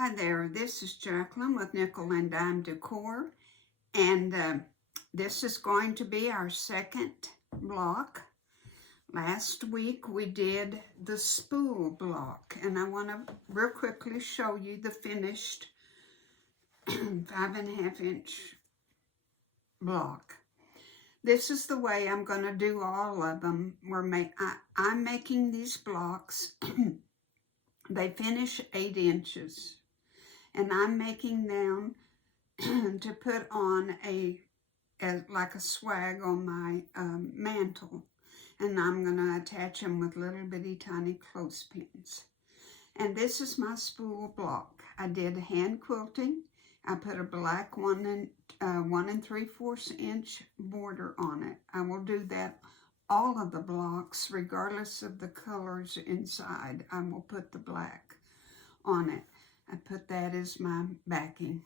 Hi there, this is Jacqueline with Nickel and Dime Decor, and this is going to be our second block. Last week we did the spool block, and I want to real quickly show you the finished 5.5 inch block. This is the way I'm going to do all of them. I'm making these blocks. They finish 8 inches. And I'm making them to put on like a swag on my mantle. And I'm going to attach them with little bitty tiny clothespins. And this is my spool block. I did hand quilting. I put a black 1 3/4 inch border on it. I will do that all of the blocks, regardless of the colors inside. I will put the black on it. I put that as my backing.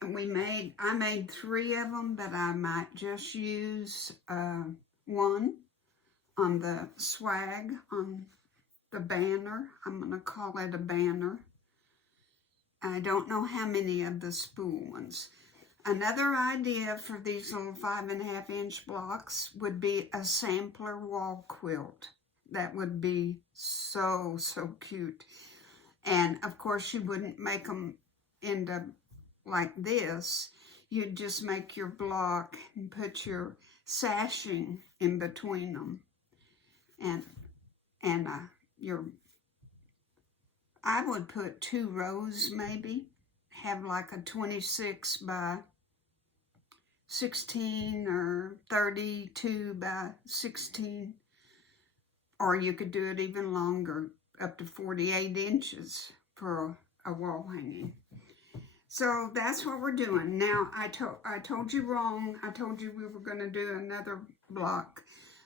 And I made 3 of them, but I might just use one on the swag, on the banner. I'm going to call it a banner. I don't know how many of the spool ones. Another idea for these little 5.5 inch blocks would be a sampler wall quilt. That would be so cute. And of course you wouldn't make them into like this. You'd just make your block and put your sashing in between them. And I would put 2 rows maybe, have like a 26 by 16 or 32 by 16, or you could do it even longer, up to 48 inches for a wall hanging. So that's what we're doing. Now, I told you wrong. I told you we were going to do another block,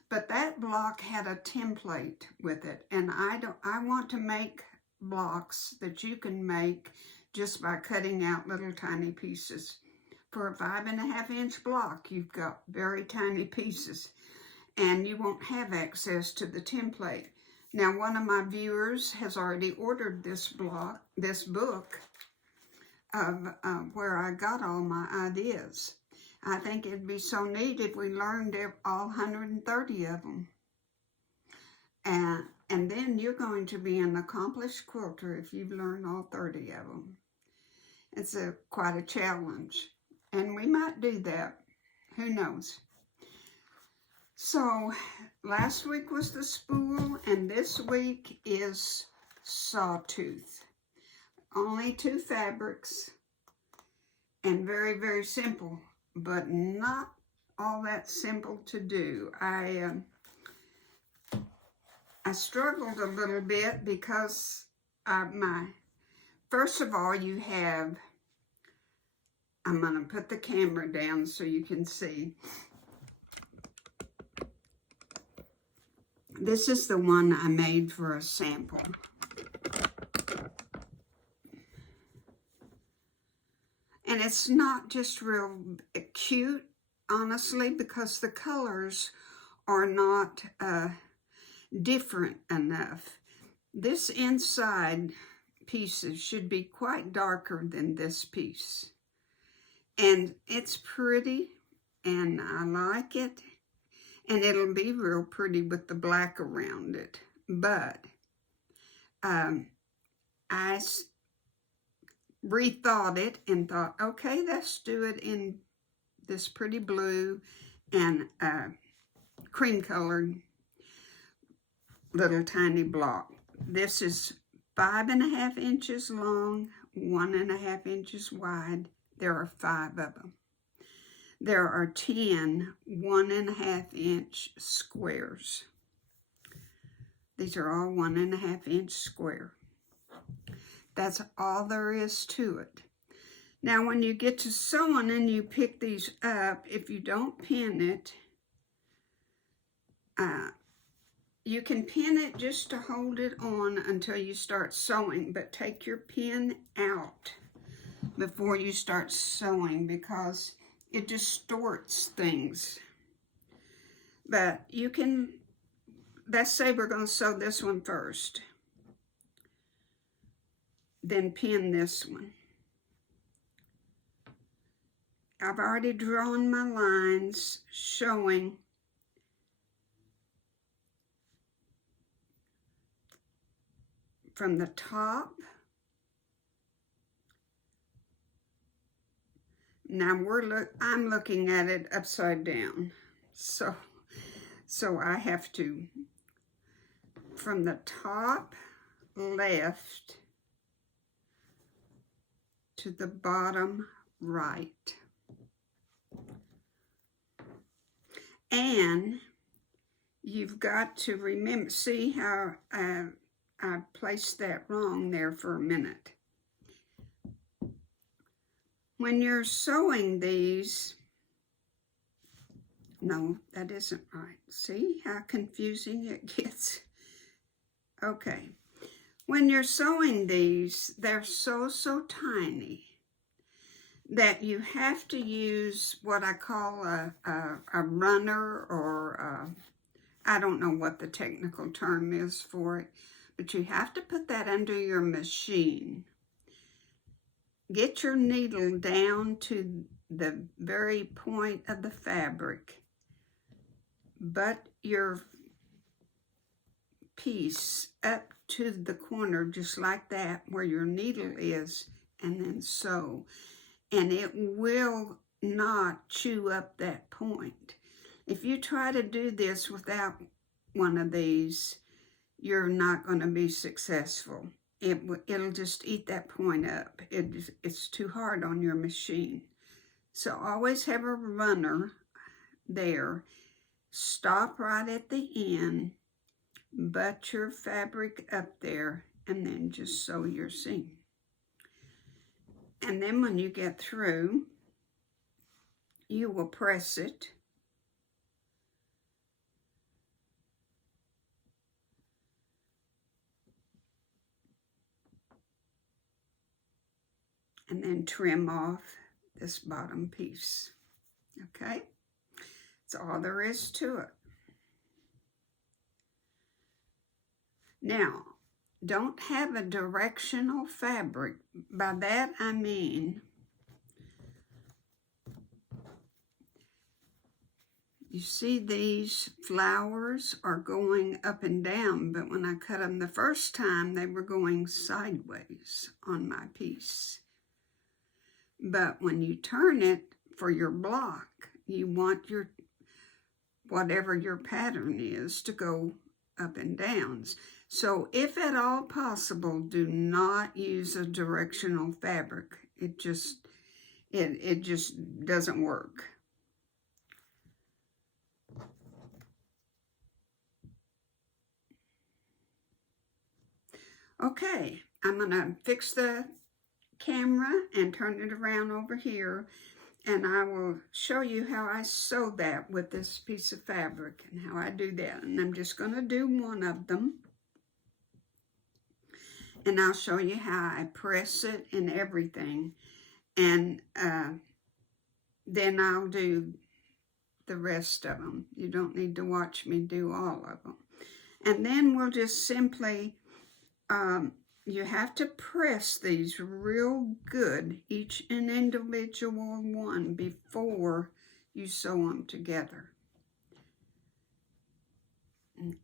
but that block had a template with it, and I want to make blocks that you can make just by cutting out little tiny pieces. For a 5.5 inch block, you've got very tiny pieces, and you won't have access to the template. Now, one of my viewers has already ordered this book of where I got all my ideas. I think it'd be so neat if we learned all 130 of them. And then you're going to be an accomplished quilter if you've learned all 30 of them. It's quite a challenge. And we might do that. Who knows? So, last week was the spool, and this week is Sawtooth. Only 2 fabrics, and very simple, but not all that simple to do. I struggled a little bit because first of all, you have, I'm going to put the camera down so you can see. This is the one I made for a sample. And it's not just real cute, honestly, because the colors are not different enough. This inside pieces should be quite darker than this piece. And it's pretty, and I like it. And it'll be real pretty with the black around it. But I rethought it and thought, okay, let's do it in this pretty blue and cream colored little tiny block. This is 5.5 inches long, 1.5 inches wide. There are 5 of them. There are 10 1.5 inch squares. These are all 1.5 inch square. That's all there is to it. Now, when you get to sewing and you pick these up, if you don't pin it, you can pin it just to hold it on until you start sewing, but take your pin out before you start sewing because it distorts things. But you can, let's say we're going to sew this one first. then pin this one. I've already drawn my lines showing from the top. Now I'm looking at it upside down. So I have to, from the top left to the bottom right. And you've got to remember, see how I placed that wrong there for a minute. When you're sewing these, no, that isn't right. See how confusing it gets? Okay. When you're sewing these, they're so tiny that you have to use what I call a runner, or I don't know what the technical term is for it, but you have to put that under your machine. Get your needle down to the very point of the fabric, butt your piece up to the corner just like that where your needle is, and then sew. And it will not chew up that point. If you try to do this without one of these, you're not going to be successful. It'll just eat that point up. It's too hard on your machine. So always have a runner there. Stop right at the end, butt your fabric up there, and then just sew your seam. And then when you get through, you will press it. And then trim off this bottom piece. Okay? That's all there is to it. Now, don't have a directional fabric. By that I mean, you see these flowers are going up and down, but when I cut them the first time, they were going sideways on my piece. But when you turn it for your block, you want your, whatever your pattern is, to go up and downs. So if at all possible, do not use a directional fabric. It just doesn't work. Okay, I'm gonna fix the camera and turn it around over here, and I will show you how I sew that with this piece of fabric and how I do that. And I'm just going to do one of them, and I'll show you how I press it and everything, and then I'll do the rest of them. You don't need to watch me do all of them. And then we'll just simply you have to press these real good, each an individual one, before you sew them together.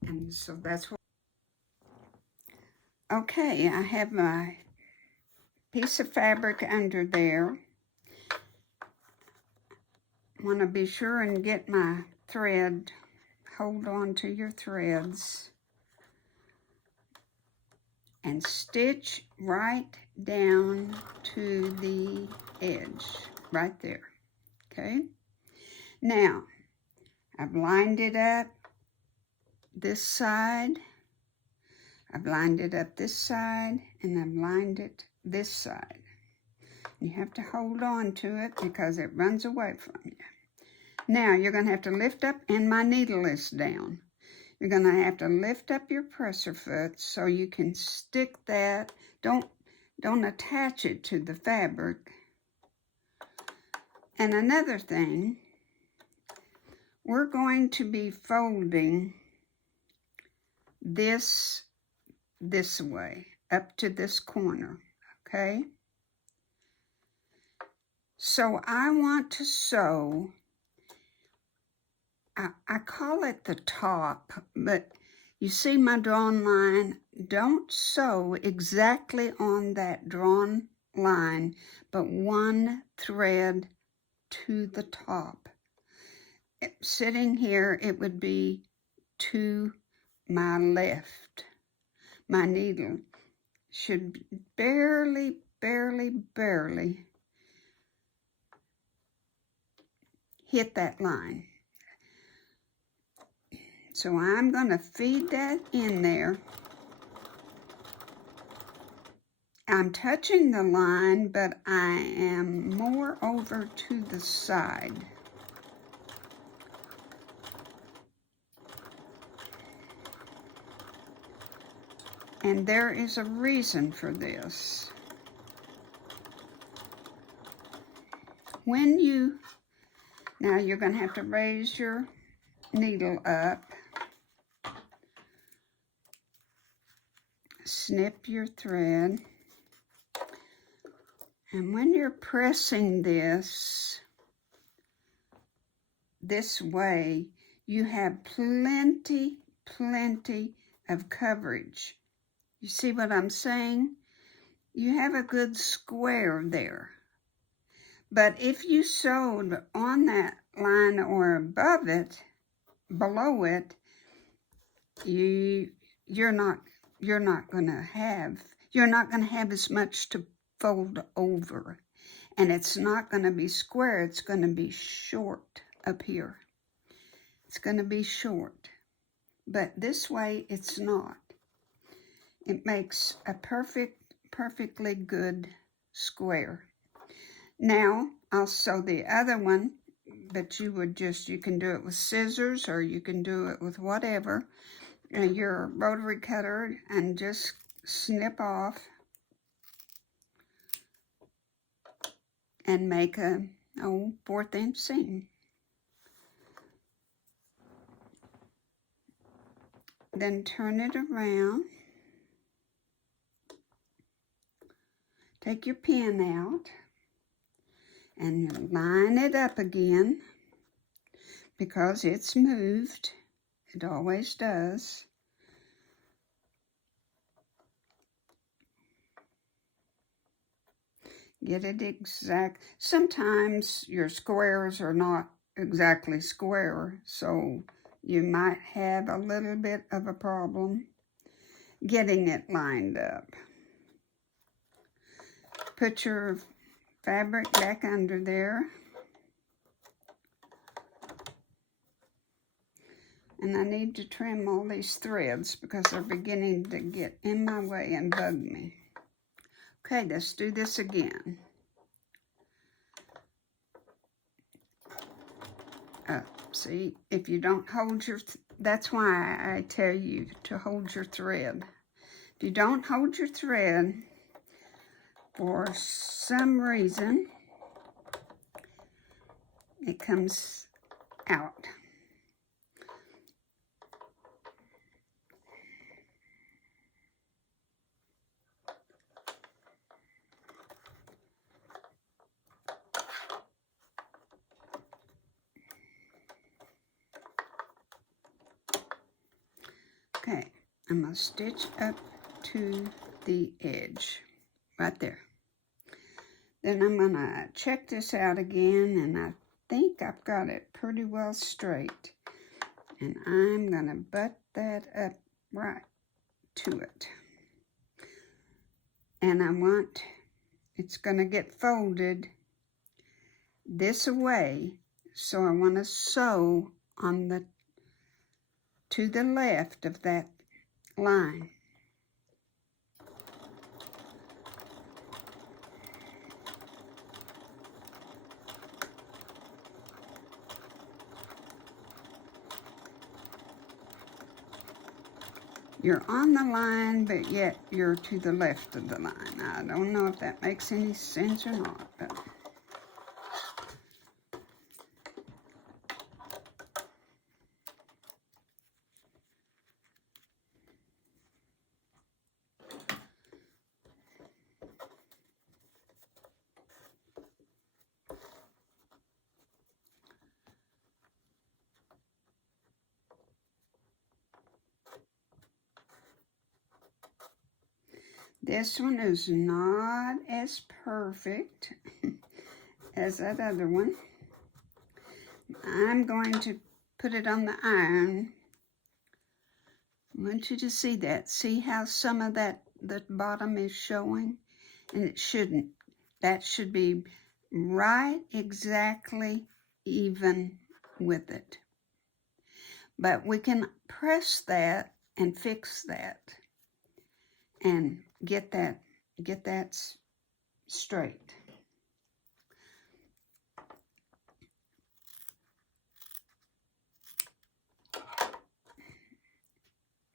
And so that's what. Okay, I have my piece of fabric under there. I want to be sure and get my thread. Hold on to your threads. And stitch right down to the edge, right there, okay? Now, I've lined it up this side, I've lined it up this side, and I've lined it this side. You have to hold on to it because it runs away from you. Now, you're going to have to lift up, and my needle is down. You're going to have to lift up your presser foot so you can stick that. Don't attach it to the fabric. And another thing, we're going to be folding this way, up to this corner, okay? So I want to sew, I call it the top, but you see my drawn line? Don't sew exactly on that drawn line, but one thread to the top. Sitting here, it would be to my left. My needle should barely hit that line. So I'm going to feed that in there. I'm touching the line, but I am more over to the side. And there is a reason for this. Now you're going to have to raise your needle up, snip your thread, and when you're pressing this way, you have plenty of coverage. You see what I'm saying? You have a good square there. But if you sewed on that line or above it, below it, you're not going to have as much to fold over, and it's not going to be square. It's going to be short up here. It's going to be short, but this way it's not. It makes a perfectly good square. Now I'll sew the other one, but you can do it with scissors, or you can do it with whatever, your rotary cutter, and just snip off and make a 1/4 inch seam. Then turn it around. Take your pin out and line it up again, because it's moved. It always does. Get it exact. Sometimes your squares are not exactly square, so you might have a little bit of a problem getting it lined up. Put your fabric back under there. And I need to trim all these threads because they're beginning to get in my way and bug me. Okay, let's do this again. See, if you don't hold your, that's why I tell you to hold your thread. If you don't hold your thread, for some reason, it comes out. Okay, I'm going to stitch up to the edge, right there. Then I'm going to check this out again, and I think I've got it pretty well straight. And I'm going to butt that up right to it. And it's going to get folded this way, so I want to sew on to the left of that line. You're on the line, but yet you're to the left of the line. I don't know if that makes any sense or not, but This one is not as perfect as that other one. I'm going to put it on the iron. I want you to see that. See how some of that, the bottom is showing? And it shouldn't. That should be right exactly even with it. But we can press that and fix that and get that straight.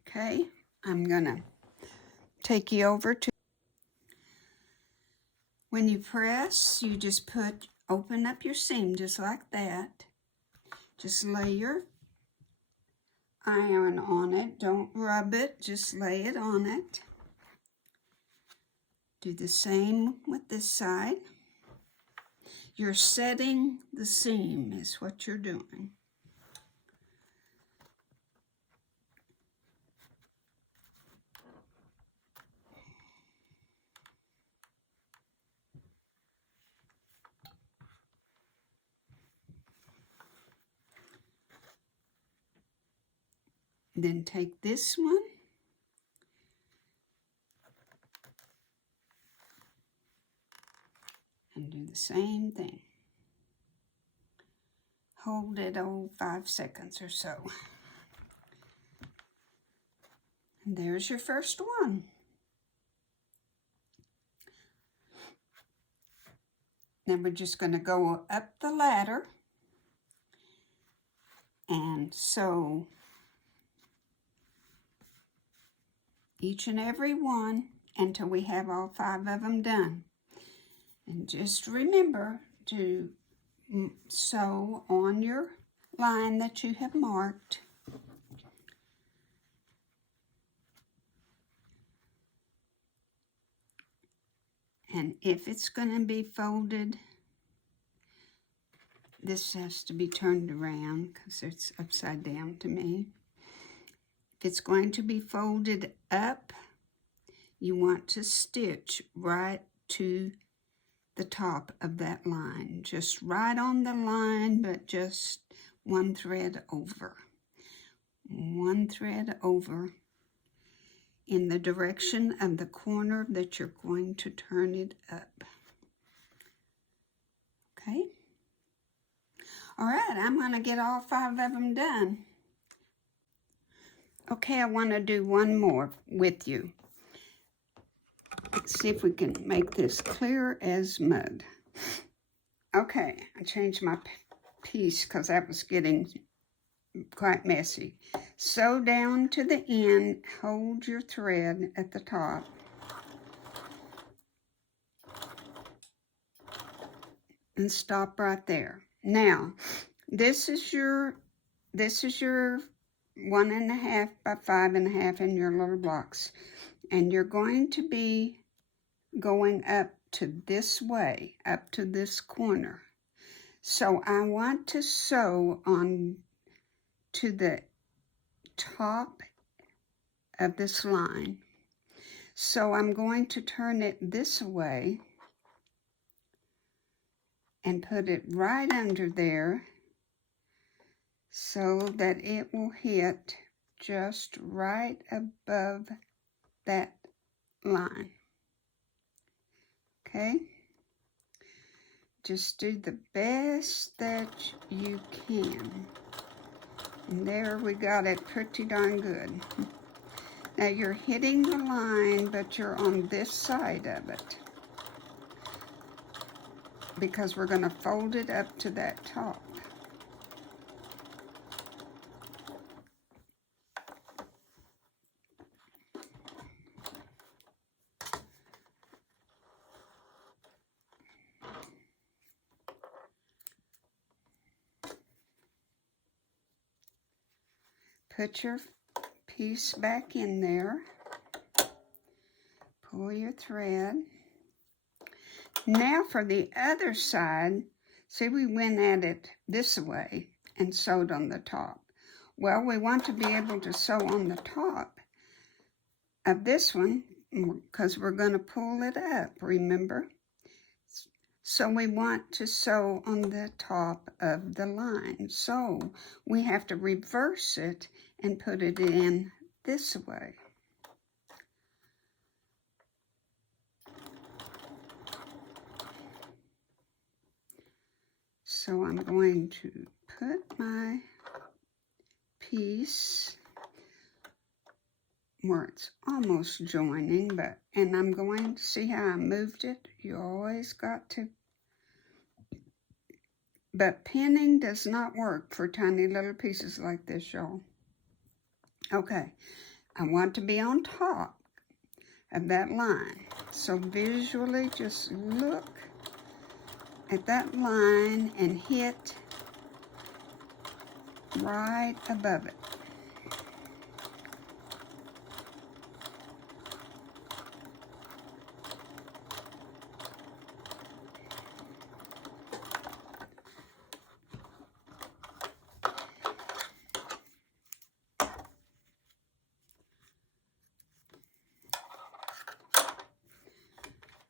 Okay, I'm gonna take you over to, when you press, you just open up your seam just like that. Just lay your iron on it. Don't rub it, just lay it on it. Do the same with this side. You're setting the seam is what you're doing. Then take this one and do the same thing. Hold it 5 seconds or so. And there's your first one. Then we're just going to go up the ladder and sew each and every one until we have all 5 of them done. And just remember to sew on your line that you have marked. And if it's going to be folded, this has to be turned around because it's upside down to me. If it's going to be folded up, you want to stitch right to the top of that line. Just right on the line, but just 1 thread over. 1 thread over in the direction of the corner that you're going to turn it up. Okay? All right, I'm going to get all 5 of them done. Okay, I want to do one more with you. Let's see if we can make this clear as mud. Okay, I changed my piece because that was getting quite messy. Sew down to the end, hold your thread at the top. And stop right there. Now, this is your 1.5 by 5.5 in your little blocks. And you're going to be going up to this way, up to this corner. So I want to sew on to the top of this line. So I'm going to turn it this way and put it right under there so that it will hit just right above that line. Okay? Just do the best that you can. And there we got it pretty darn good. Now you're hitting the line, but you're on this side of it, because we're going to fold it up to that top. Put your piece back in there. Pull your thread. Now for the other side, see, we went at it this way and sewed on the top. Well, we want to be able to sew on the top of this one because we're going to pull it up, remember? So we want to sew on the top of the line. So we have to reverse it and put it in this way. So I'm going to put my piece where it's almost joining, and I'm going to see how I moved it. You always got to, but pinning does not work for tiny little pieces like this, y'all. Okay, I want to be on top of that line. So visually just look at that line and hit right above it.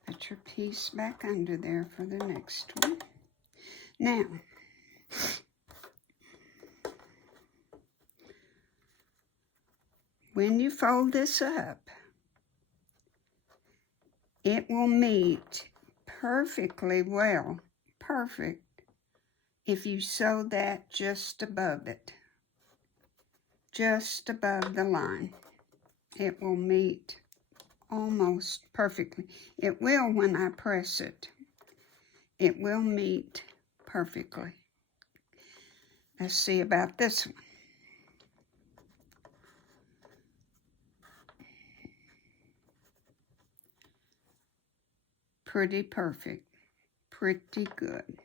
Put your piece back under there for the next one. Now, when you fold this up, it will meet perfectly well, perfect, if you sew that just above it, just above the line. It will meet almost perfectly. It will when I press it. It will meet perfectly. Let's see about this one. Pretty perfect, pretty good.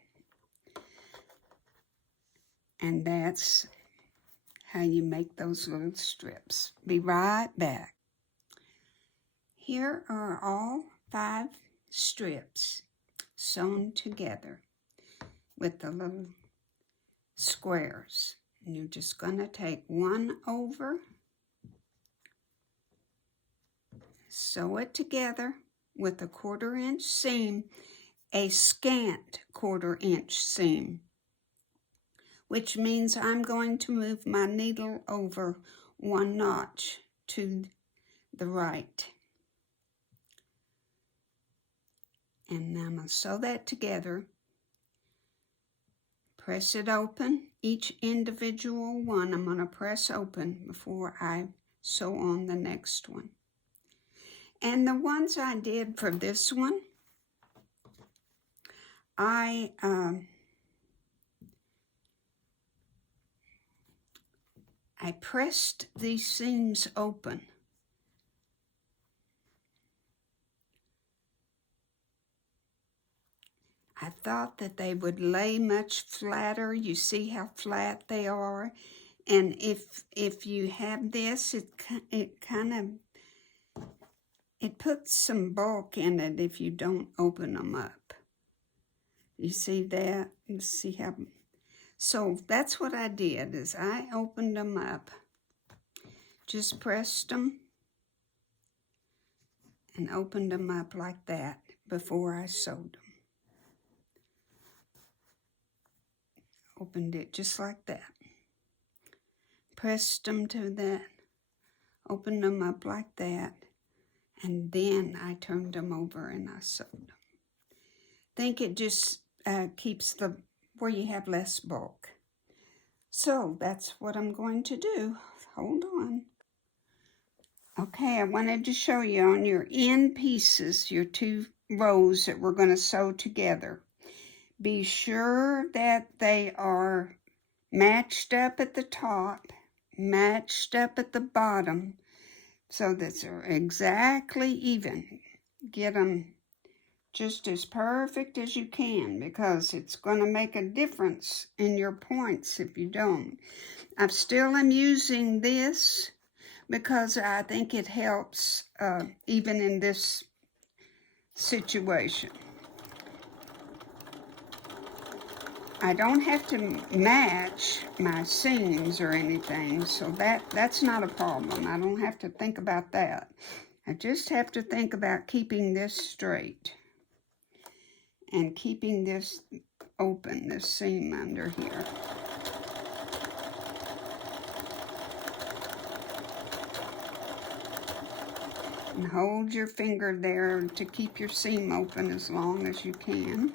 And that's how you make those little strips. Be right back. Here are all 5 strips sewn together with the little squares. And you're just going to take one over, sew it together with a 1/4 inch seam, a scant 1/4 inch seam, which means I'm going to move my needle over 1 notch to the right. And now I'm going to sew that together, press it open. Each individual one I'm going to press open before I sew on the next one. And the ones I did for this one, I pressed these seams open. I thought that they would lay much flatter. You see how flat they are? And if you have this, it puts some bulk in it if you don't open them up. You see that? You see how? So that's what I did, is I opened them up, just pressed them and opened them up like that before I sewed them. Opened it just like that. Pressed them to that, opened them up like that, and then I turned them over and I sewed them. Think it just keeps where you have less bulk. So that's what I'm going to do. Hold on. Okay, I wanted to show you on your end pieces, your 2 rows that we're going to sew together. Be sure that they are matched up at the top, matched up at the bottom, so that they're exactly even. Get them just as perfect as you can, because it's going to make a difference in your points if you don't. I still am using this because I think it helps even in this situation. I don't have to match my seams or anything, so that's not a problem. I don't have to think about that. I just have to think about keeping this straight and keeping this open, this seam under here. And hold your finger there to keep your seam open as long as you can.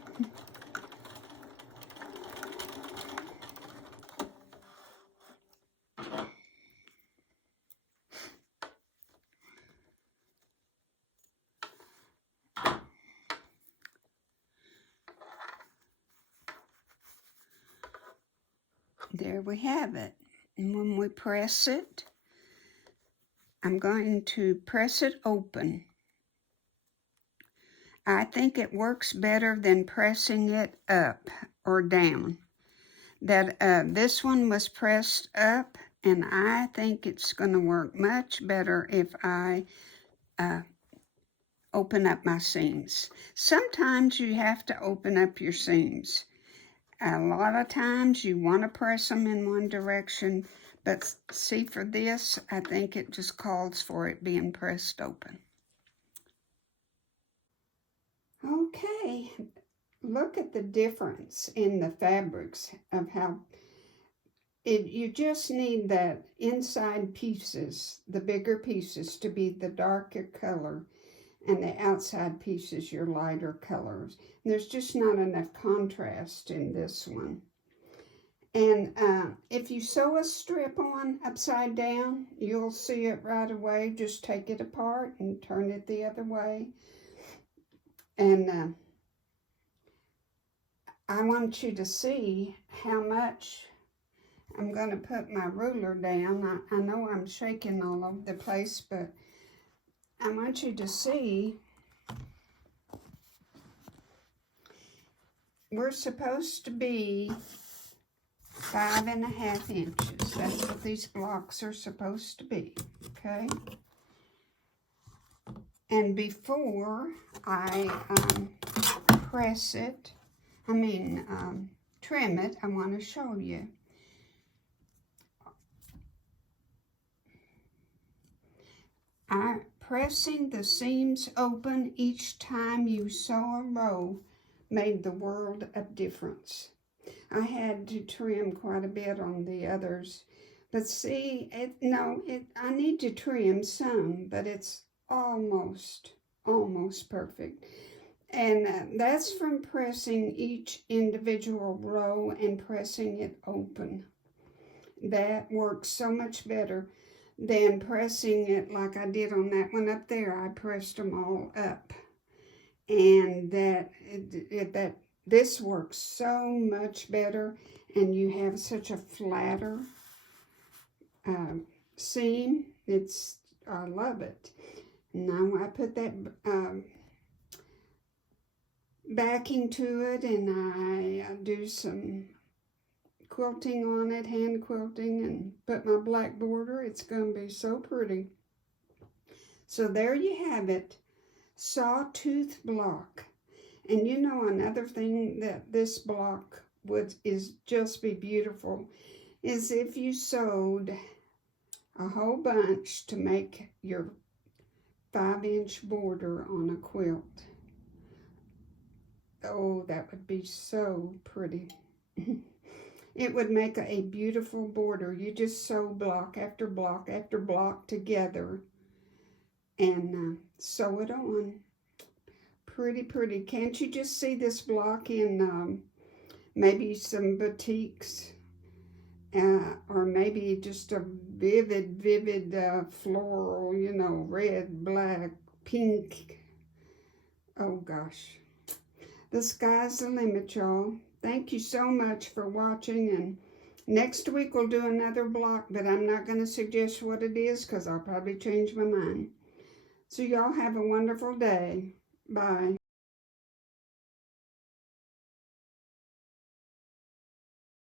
There we have it. And when we press it, I'm going to press it open. I think it works better than pressing it up or down. That this one was pressed up, and I think it's going to work much better if I open up my seams. Sometimes you have to open up your seams. A lot of times you want to press them in one direction, but see, for this, I think it just calls for it being pressed open. Okay, look at the difference in the fabrics of how you just need the inside pieces, the bigger pieces, to be the darker color, and the outside pieces your lighter colors. And there's just not enough contrast in this one. And if you sew a strip on upside down, you'll see it right away. Just take it apart and turn it the other way. And I want you to see how much. I'm going to put my ruler down. I know I'm shaking all over the place, but I want you to see we're supposed to be 5.5 inches. That's what these blocks are supposed to be, okay? And before I press it, trim it, I want to show you. Pressing the seams open each time you sew a row made the world of difference. I had to trim quite a bit on the others, but see, I need to trim some, but it's almost perfect. And that's from pressing each individual row and pressing it open. That works so much better than pressing it like I did on that one up there. I pressed them all up, and this works so much better, and you have such a flatter seam. I love it. Now I put that backing to it, and I do some quilting on it, hand quilting, and put my black border. It's going to be so pretty. So there you have it, Sawtooth Block. And you know, another thing that this block would just be beautiful is if you sewed a whole bunch to make your 5-inch border on a quilt. Oh, that would be so pretty. It would make a beautiful border. You just sew block after block after block together and sew it on. Pretty, pretty. Can't you just see this block in maybe some boutiques? Or maybe just a vivid floral, you know, red, black, pink. Oh, gosh. The sky's the limit, y'all. Thank you so much for watching, and next week we'll do another block, but I'm not going to suggest what it is because I'll probably change my mind. So y'all have a wonderful day. Bye.